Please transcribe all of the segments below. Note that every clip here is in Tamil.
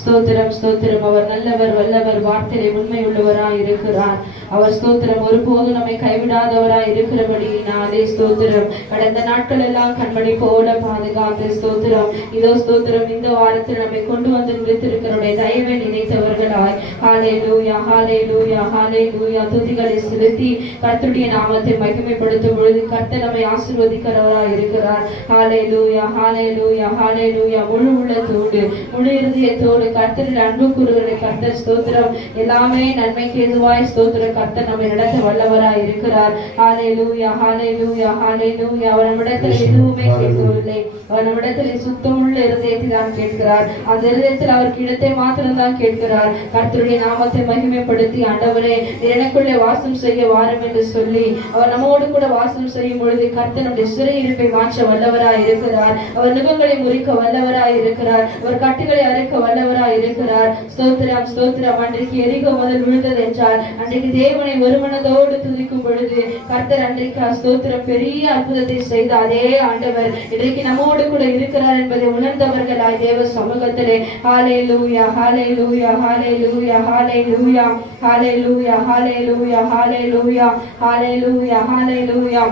ஸ்தோத்திரம் ஸ்தோத்திரம். அவர் நல்லவர், வல்லவர், வார்த்தையிலே உண்மை உள்ளவராய் இருக்கிறார். அவர் ஸ்தோத்திரம் ஒருபோதும் நம்மை கைவிடாதவராய் இருக்கிறபடியினாலே ஸ்தோத்திரம். கடந்த நாட்கள் எல்லாம் கண்மணி போல பாதுகாத்து ஸ்தோத்திரம். இதோ ஸ்தோத்திரம் இந்த வாரத்தில் நம்மை கொண்டு வந்து நிறுத்திருக்கிறவருடைய தயவை நினைத்தவர்களாய் ஹல்லேலூயா ஹல்லேலூயா ஹல்லேலூயா துதிகளை செலுத்தி கர்த்தருடைய நாமத்தை மகிமைப்படுத்தும் பொழுது கர்த்தர் நம்மை ஆசீர்வதிக்கிறவராய் இருக்கிறார். ஹல்லேலூயா ஹல்லேலூயா ஹல்லேலூயா. முழு உள்ளத்தோடு முழு இருதயத்தோடு கர்த்தரில் அன்பு கூறுகிற கர்த்தர் ஸ்தோத்திரம். எல்லாமே நன்மைக்கு எதுவாய் ஸ்தோத்திரம். கர்த்தர் நம்மை நடத்த வல்லவராய் இருக்கிறார். ஹல்லேலூயா ஹல்லேலூயா ஹல்லேலூயா. அவர் நம்மிடத்தில் எதுவுமே கேட்கவில்லை. அவர் நம்மிடத்தில் சுத்தமுள்ள இருதயத்தை தான் கேட்கிறார். அந்த இருதயத்தில் அவருக்கு இடத்தை மாத்திரம் தான் கேட்கிறார். கர்த்தருடைய நாமத்தை மகிமைப்படுத்தி ஆண்டவரே எனக்குள்ளே வாசம் செய்ய வாரும் என்று சொல்லி அவர் நம்மோடு கூட வாசம் செய்யும் பொழுது கர்த்தனுடைய சிறையிருப்பை மாற்ற வல்லவராய் இருக்கிறார். அவர் நுகங்களை முறிக்க வல்லவராய் இருக்கிறார். அவர் கட்டுகளை அறுக்க வல்லவராய் இருக்கிறார். ஸ்தோத்திரம் ஸ்தோத்திரம். அன்றைக்கு எரிகோ முதல் விழுந்தது என்றால் அன்றைக்கு தேவனை ஒருமனதோடு துதிக்கும் பொழுது கர்த்தர் அன்றைக்கு ஸ்தோத்திரம் பெரிய அற்புதத்தை செய்த அதே ஆண்டவர் இன்றைக்கு நம்மோடு கூட இருக்கிறார் என்பதை உணர்ந்தவர்களாய் தேவ சமூகத்திலே ஹல்லேலூயா ஹல்லேலூயா ஹல்லேலூயா ஹல்லேலூயா ஹல்லேலூயா ஹல்லேலூயா ஹல்லேலூயா ஹல்லேலூயா ஹல்லேலூயா.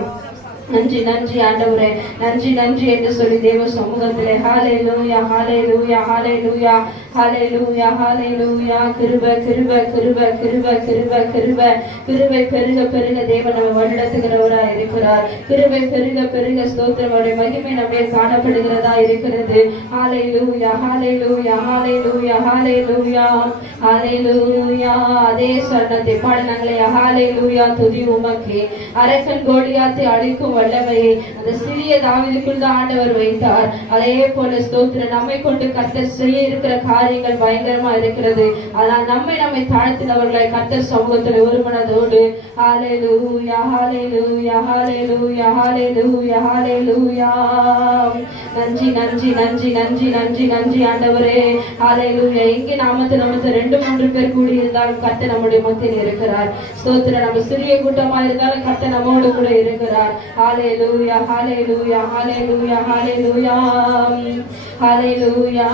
நன்றி நன்றி ஆண்டவரே, நன்றி நன்றி என்று சொல்லி தேவ சமூகத்திலே ஹல்லேலூயா ஹல்லேலூயா ஹல்லேலூயா ஹல்லேலூயா ஹல்லேலூயா. கிருபை கிருபை கிருபை கிருபை கிருபை கிருபை கிருபை பெருக பெருக தேவன் நம்ம வழிநடத்துகிறவராய் இருக்கிறார். கிருபை பெருக பெருக ஸ்தோத்திரம் அவருடைய மகிமை நம்மே காணப்படுகிறதா இருக்கிறது. ஹல்லேலூயா ஹல்லேலூயா ஹல்லேலூயா ஹல்லேலூயா ஹல்லேலூயா. அதே சரணத்தை பாடினாங்களே ஹல்லேலூயா துதி உமக்கே. அரக்கன் கோலியாத்தை அழிக்கும் வல்லமையை அந்த சிறிய தாவீதுக்குள் தான் ஆண்டவர் வைத்தார். அதே போல ஸ்தோத்திரம் நம்மை கொண்டு கர்த்தர் செய்ய இருக்கிற காரியங்கள் பயங்கரமா இருக்கிறது. ஆனால் நம்மை தாழ்த்தினவர்களை கர்த்தர் சமூகத்தில் ஒரு மனதோடு ஹல்லேலூயா ஹல்லேலூயா ஹல்லேலூயா ஹல்லேலூயா ஹல்லேலூயா. நன்றி நன்றி நன்றி நன்றி நன்றி நன்றி ஆண்டவரே. ஹல்லேலூயா. எங்கே நாமத்தை நமக்கு 2-3 பேர் கூடி இருந்தாலும் கர்த்தர் நம்முடைய மத்தியில் இருக்கிறார். ஸ்தோத்திரம். நம்ம சிறிய கூட்டமா இருந்தாலும் கர்த்தர் நம்மோடு கூட இருக்கிறார். ஹல்லேலூயா ஹல்லேலூயா ஹல்லேலூயா ஹல்லேலூயா ஹல்லேலூயா.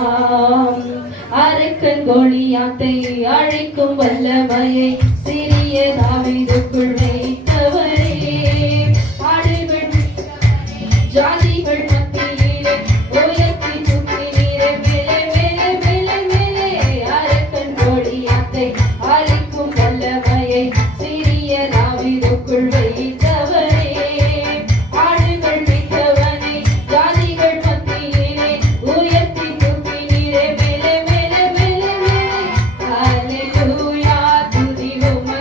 அரக்கன் கோலியாத்தை அழிக்கும் வல்லமையை சிறிய தாவீதுக்குள் வைத்தவரே. ஆடுகள் ஜாதிகள் மத்தியிலே உயர்த்தி தூக்கினீரே மேலே மேலே மேலே மேலே. அரக்கன் கோலியாத்தை அழிக்கும் வல்லமையை சிறிய தாவீதுக்குள் வைத்தவரே. துதி உமக்கே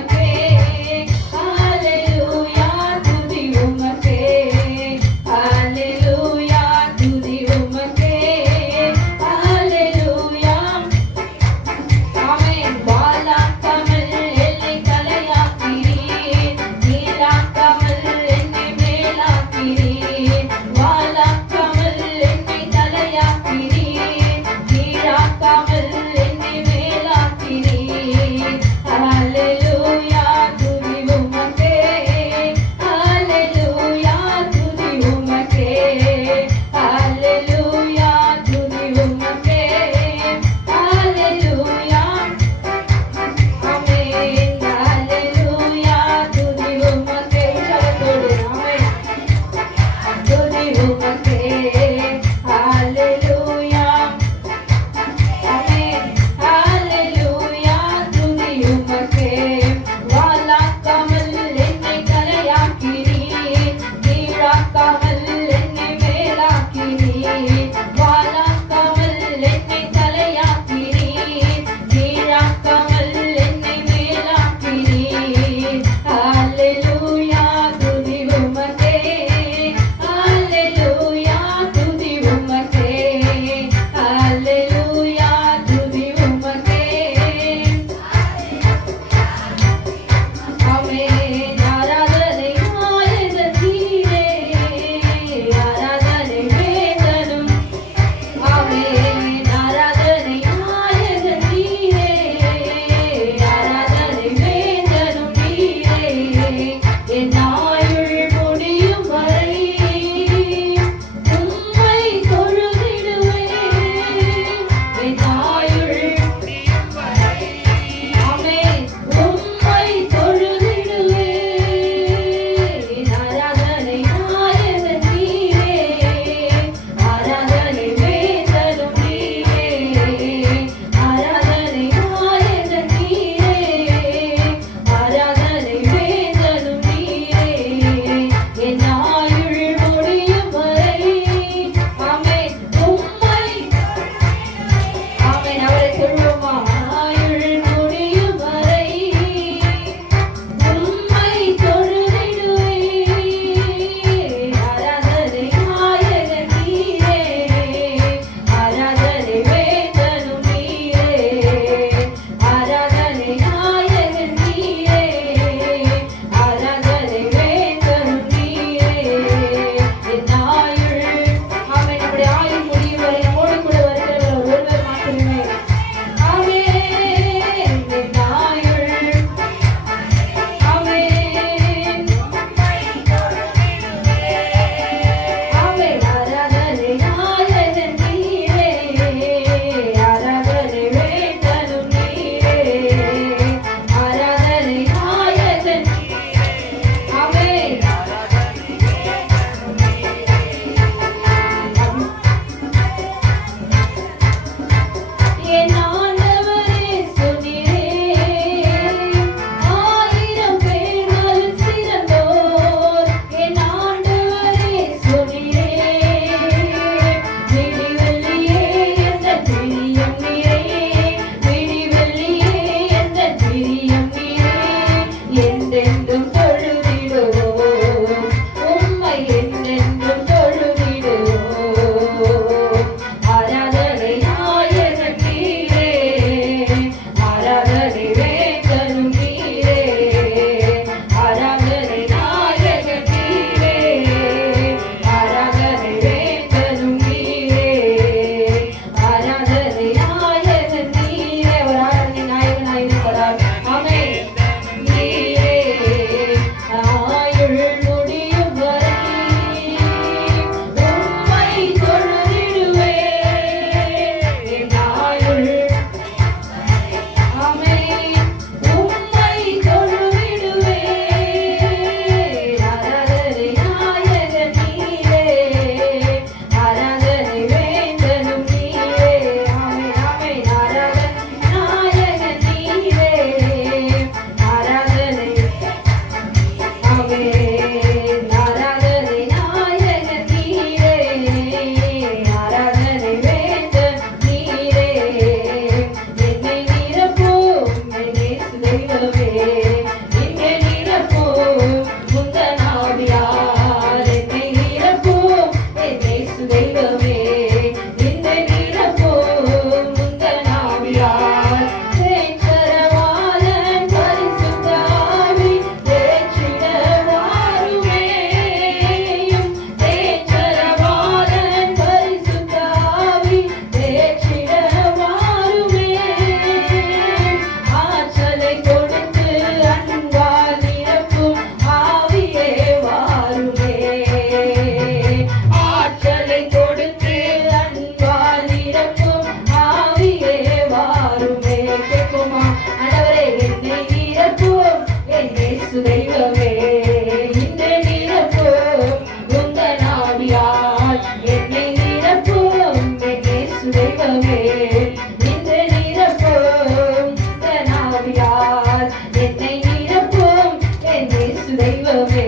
ஆவியால் என்னை நிரப்பும் என் இயேசு தெய்வமே.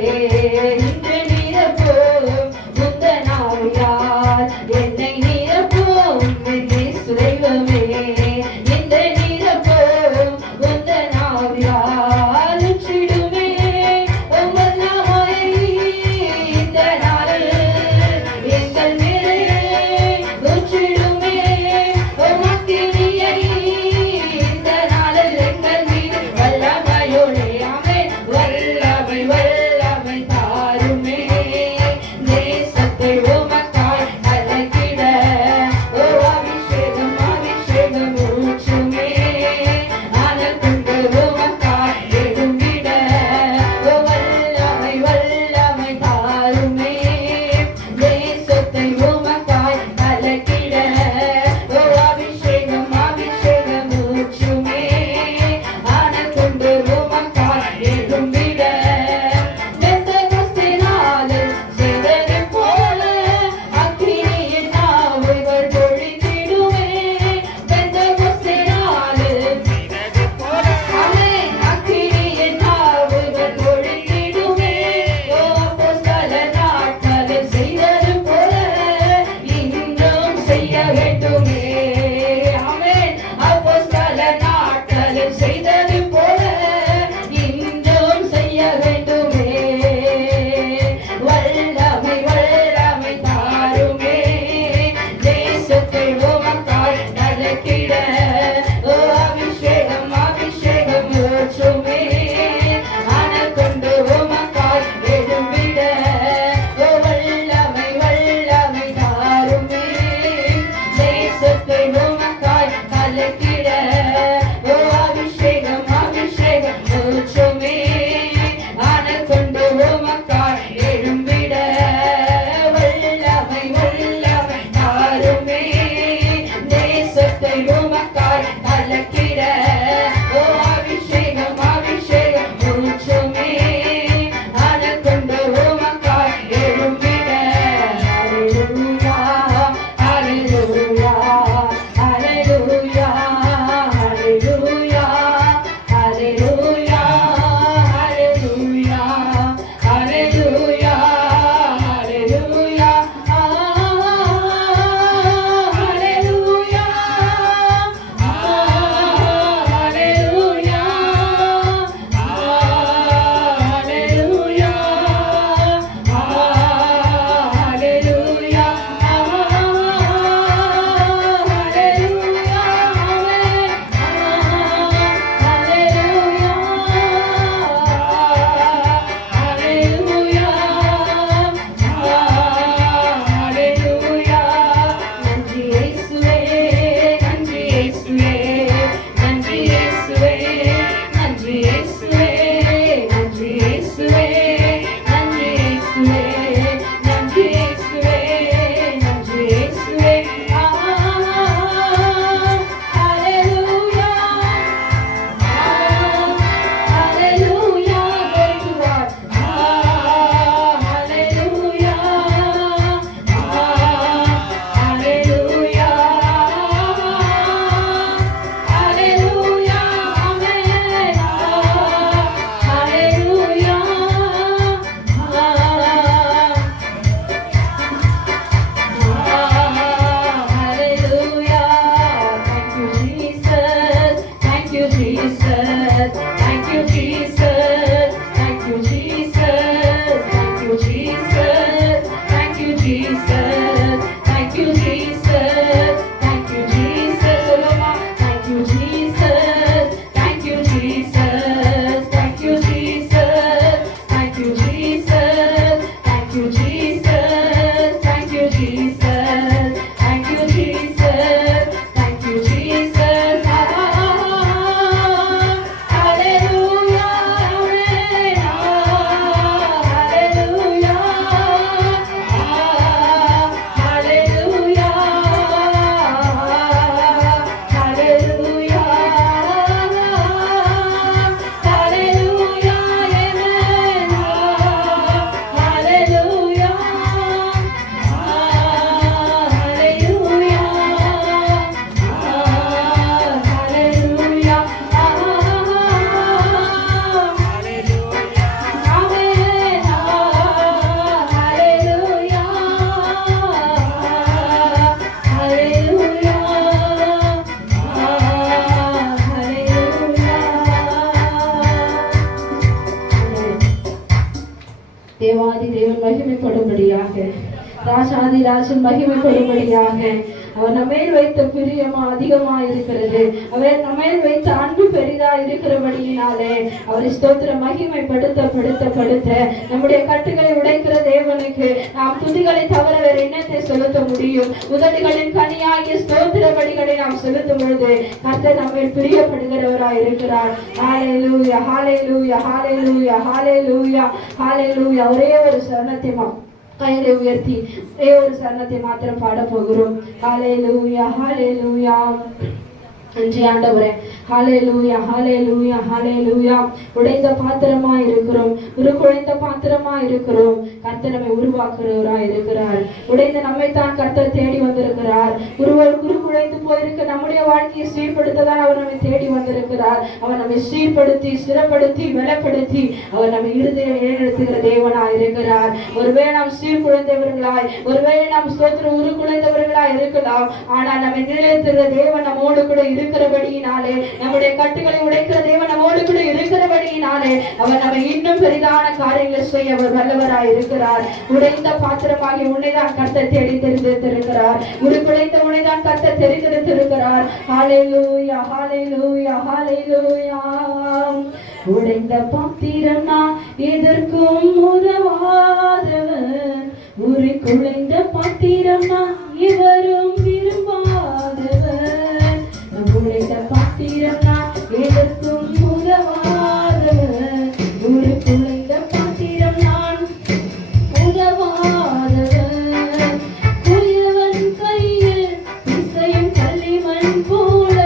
இன்று நிரப்பும் உந்தன் ஆவியால் என்னை நிரப்பும் என் இயேசு தெய்வமே. இன்று நிரப்பும் உந்தன் ஆவியால் உற்றிடுமே உம் வல்லமை இந்த நாளில் எங்கள் மேலே உற்றிடுமே உம் அக்கினியை இந்த நாளில் எங்கள் மீது வல்லமையோடே. ஆமென். வல்லமை வல்லமை தாருமே தேசத்தை உமக்காய் அழைத்திட ஓ அபிஷேகம் அபிஷேகம் ஊற்றுமே அனல் கொண்டு உமக்காய் எழும்பிட ஓ வல்லமை வல்லமை தாருமே தேசத்தை உமக்காய் அழைத்திட ஓ அபிஷேகம் அபிஷேகம் ஊற்றுமே அனல் கொண்டு உமக்காய் எழும்பிட. பெந்தெகோஸ்தே நாளில் செய்தது போல அக்கினியின் நாவுகள் பொழிந்திடுமே. பெந்தெகோஸ்தே நாளில் ஆமென் அக்கினியின் நாவுகள் பொழிந்திடுமே. ஓ அப்போஸ்தல நாட்களில் செய்தது போல இன்றும் செய்ய வேண்டுமே. ஆமென் அப்போஸ்தல நாட்களில் செய்தது போல இன்றும் செய்ய வேண்டுமே. வல்லமை வல்லமை தாருமே தேசத்தை உமக்காய் அழைத்திட ஓ அபிஷேகம் அபிஷேகம் ஊற்றுமே அனல் கொண்டு உமக்காய் எழும்பிட ஓ வல்லமை வல்லமை தாருமே தேசத்தை உமக்காய் அழைத்திட ஓ அபிஷேகம் அபிஷேகம் ஊற்றுமே அனல் கொண்டு உமக்காய் எழும்பிட. வல்லமை வல்லமை தாருமே தேசத்தை உமக்காய் அழைத்திட ஓ அபிஷேகம் அபிஷேகம் ஊற்றுமே அனல் கொண்டு உமக்காய் எழும்பிட. ஹல்லேலூயா ஹல்லேலூயா ஹல்லேலூயா ஹல்லேலூயா ஹல்லேலூயா ஹல்லேலூயா ஹல்லேலூயா ஹல்லேலூயா Hallelujah. தேவாதி தேவன் மகிமைப்படும்படியாக, ராஜாதி ராஜன் மகிமைப்படும்படியாக அவர் நம்மேல் வைத்த பிரியமா அதிகமா இருக்கிறது. அவர் நம்மேல் வைத்த அன்பு பெரிதா இருக்கிறபடியினாலே அவர் ஸ்தோத்திரம் மகிமைப்படுத்த நம்முடைய கட்டுகளை உடைக்கிற தேவனுக்கு நாம் துதிகளை தவிர வேற என்னத்தை செலுத்த முடியும்? உதடுகளின் கனியாகிய ஸ்தோத்திர படிகளை நாம் செலுத்தும் பொழுது கர்த்தர் நம்மேல் பிரியப்படுகிறவராய் இருக்கிறார். ஹல்லேலூயா, ஹல்லேலூயா, ஹல்லேலூயா, ஹல்லேலூயா, ஹல்லேலூயா. ஒரே ஒரு சரணத்தை கையிலே உயர்த்தி ஒரே ஒரு சரணத்தை மாத்திரம் பாட போகிறோம். ஹல்லேலூயா, ஹல்லேலூயா. நன்றி ஆண்டவரே. ஹல்லேலூயா, ஹல்லேலூயா, ஹல்லேலூயா. உடைந்த பாத்திரமா இருக்கிறோம், உருக்குலைந்த பாத்திரமா இருக்கிறோம். கர்த்தர் நம்மை உருவாக்குறவரா இருக்கிறார். உடைந்த நம்மை தான் கர்த்தர் தேடி வந்திருக்கிறார். குறுகுலைந்து போயிருக்க நம்முடைய வாழ்க்கையை சீர்படுத்ததான் அவர் நம்மை தேடி வந்திருக்கிறார். அவர் நம்மை சீர்படுத்தி ஸ்திரப்படுத்தி பலப்படுத்தி அவர் நம்மை இறுதியை ஏறெடுத்துகிற தேவனா இருக்கிறார். ஒருவேளை நாம் சீர்குலைந்தவர்களாய், ஒருவேளை நாம் ஸ்தோத்திரம் உருக்குலைந்தவர்களாய் இருக்கலாம். ஆனால் நம்மை நிலைத்திருக்கிற தேவன் நம்மோடு கூட இருக்கிறபடியினாலே, நம்முடைய கட்டுகளை உடைக்கிற தேவன் நம்மோடு கூட இருக்கிறபடியினாலே அவர் நம்மை இன்னும் பெரிதான காரியங்களை செய்ய அவர் வல்லவராய் இருக்கிறார். உடைந்த பாத்திரமாகி உன்னைதான் கர்த்தர் தேடி தெரிந்திருக்கிறார். உருக்குலைந்த உன்னைதான் கர்த்தர் தெரிந்திருக்கிறார். ஹல்லேலூயா, ஹல்லேலூயா, ஹல்லேலூயா. உடைந்த பாத்திரம் நான் எதற்கும் உதவாதவர், உருக்குலைந்த பாத்திரம் நான் இவரும் விரும்பாதவர். உடைந்த பாத்திரம் நான் எதற்கும் உதவாதவர், உருக்குலைந்த பாத்திரம் நான் உதவாதவர். குயவன் கையில் பிசையும் களிமண் போல,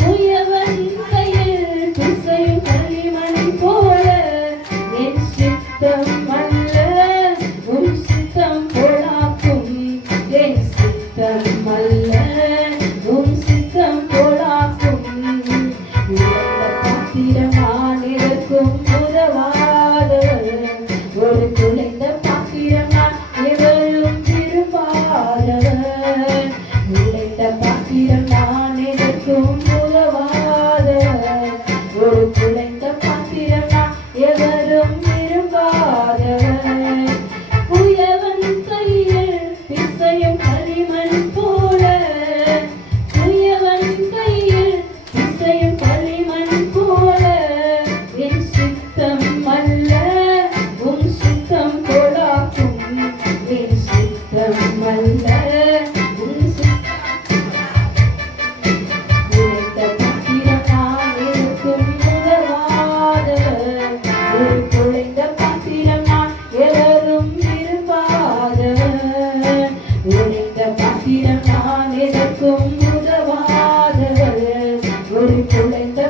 குயவன் கையில் பிசையும் களிமண் போல, என் சித்தம் அல்ல உன் சித்தம் போலாக்கும், என் சித்தம் அல்ல உன் சித்தம் போலாக்கும். உடைந்த பாத்திரமான் எதற்கும் உதவாதவர், ஒரு குலைந்த பாத்திரமான் எவரும் விரும்பாதவர். உடைந்த பாத்திரமான் எதற்கும் உதவாதவர், ஒரு குலைந்த பாத்திரமான் எவரும் விரும்பாதவர். குயவன் கையில் பிசையும் களிமண் போல, குயவன் கையில் பிசையும் களிமண் போல, என் சித்தம் அல்ல உன் சித்தம் போலாக்கும், என் சித்தம் அல்ல உன் உடைந்த பாத்திரமான் எதற்கும் உதவாதவர், ஒரு குலைந்த பாத்திரமான் எவரும் விரும்பாதவர். உடைந்த பாத்திரமான் எதற்கும் உதவாதவர், ஒரு குலைந்த